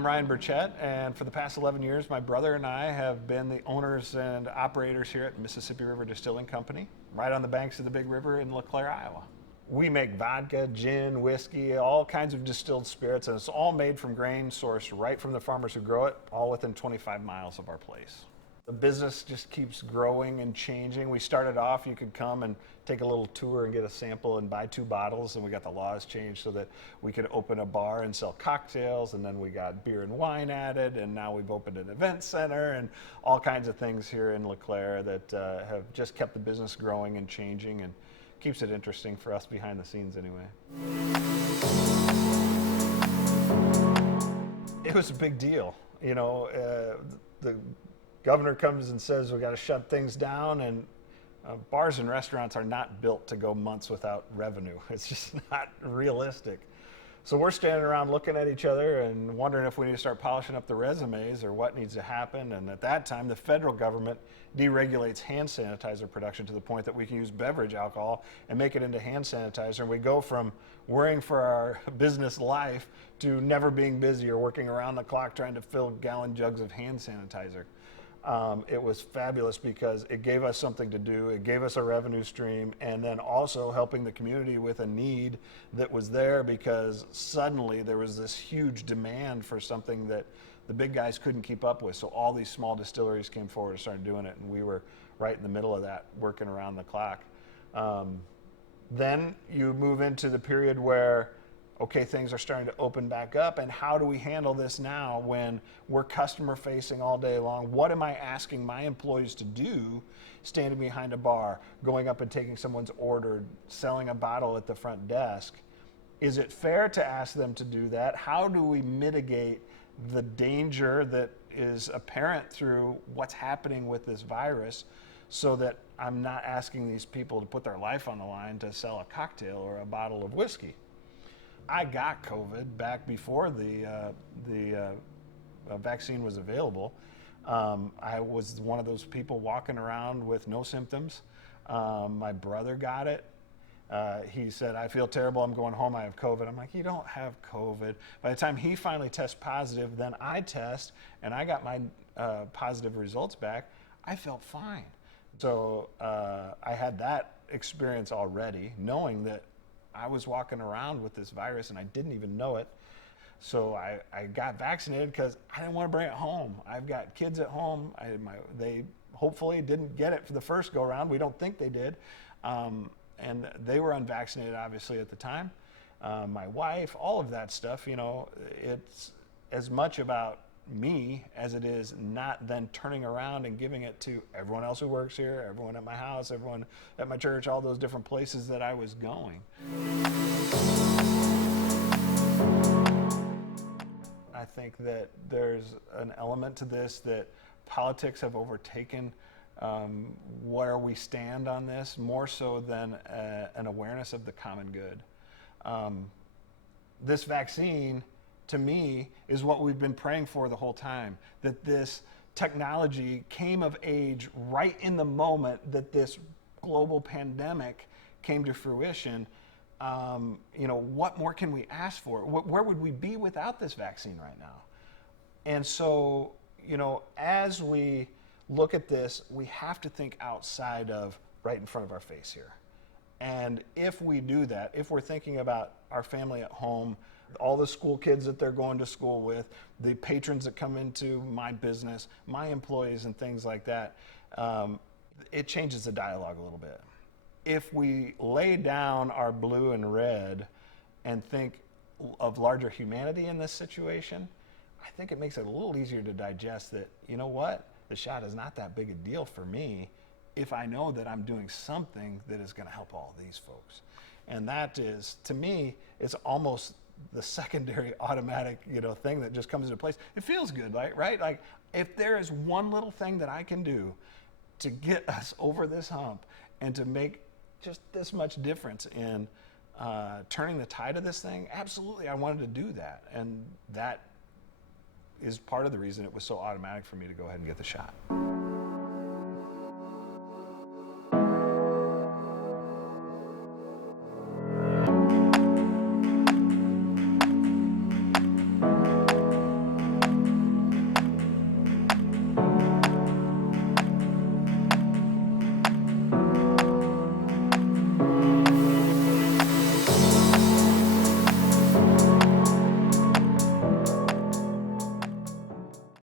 I'm Ryan Burchett, and for the past 11 years, my brother and I have been the owners and operators here at Mississippi River Distilling Company, right on the banks of the Big River in LeClaire, Iowa. We make vodka, gin, whiskey, all kinds of distilled spirits, and it's all made from grain sourced right from the farmers who grow it, all within 25 miles of our place. The business just keeps growing and changing. We started off, you could come and take a little tour and get a sample and buy 2 bottles, and we got the laws changed so that we could open a bar and sell cocktails, and then we got beer and wine added, and now we've opened an event center and all kinds of things here in LeClaire that have just kept the business growing and changing and keeps it interesting for us behind the scenes anyway. It was a big deal. You know, the governor comes and says we got to shut things down, and bars and restaurants are not built to go months without revenue. It's just not realistic. So we're standing around looking at each other and wondering if we need to start polishing up the resumes or what needs to happen. And at that time, the federal government deregulates hand sanitizer production to the point that we can use beverage alcohol and make it into hand sanitizer. And we go from worrying for our business life to never being busy or working around the clock trying to fill gallon jugs of hand sanitizer. It was fabulous because it gave us something to do, it gave us a revenue stream, and then also helping the community with a need that was there because suddenly there was this huge demand for something that the big guys couldn't keep up with. So all these small distilleries came forward and started doing it, and we were right in the middle of that, working around the clock. Then you move into the period where okay, things are starting to open back up, and how do we handle this now when we're customer facing all day long? What am I asking my employees to do standing behind a bar, going up and taking someone's order, selling a bottle at the front desk? Is it fair to ask them to do that? How do we mitigate the danger that is apparent through what's happening with this virus so that I'm not asking these people to put their life on the line to sell a cocktail or a bottle of whiskey? I got COVID back before the vaccine was available. I was one of those people walking around with no symptoms. My brother got it. He said, I feel terrible, I'm going home, I have COVID. I'm like, you don't have COVID. By the time he finally tests positive, then I test, and I got my positive results back. I felt fine. So I had that experience already, knowing that I was walking around with this virus and I didn't even know it. So I got vaccinated because I didn't want to bring it home. I've got kids at home. They hopefully didn't get it for the first go around. We don't think they did. And they were unvaccinated, obviously, at the time. My wife, all of that stuff, you know, it's as much about me as it is not then turning around and giving it to everyone else who works here, everyone at my house, everyone at my church, all those different places that I was going. I think that there's an element to this that politics have overtaken where we stand on this more so than an awareness of the common good. This vaccine, to me, is what we've been praying for the whole time, that this technology came of age right in the moment that this global pandemic came to fruition. You know, what more can we ask for? Where would we be without this vaccine right now? And so, you know, as we look at this, we have to think outside of right in front of our face here. And if we do that, if we're thinking about our family at home, all the school kids that they're going to school with, the patrons that come into my business, my employees and things like that, it changes the dialogue a little bit. If we lay down our blue and red and think of larger humanity in this situation, I think it makes it a little easier to digest that, you know what, the shot is not that big a deal for me if I know that I'm doing something that is going to help all these folks. And that is, to me, it's almost the secondary automatic, you know, thing that just comes into place. It feels good, right? Like if there is one little thing that I can do to get us over this hump and to make just this much difference in turning the tide of this thing, absolutely, I wanted to do that. And that is part of the reason it was so automatic for me to go ahead and get the shot.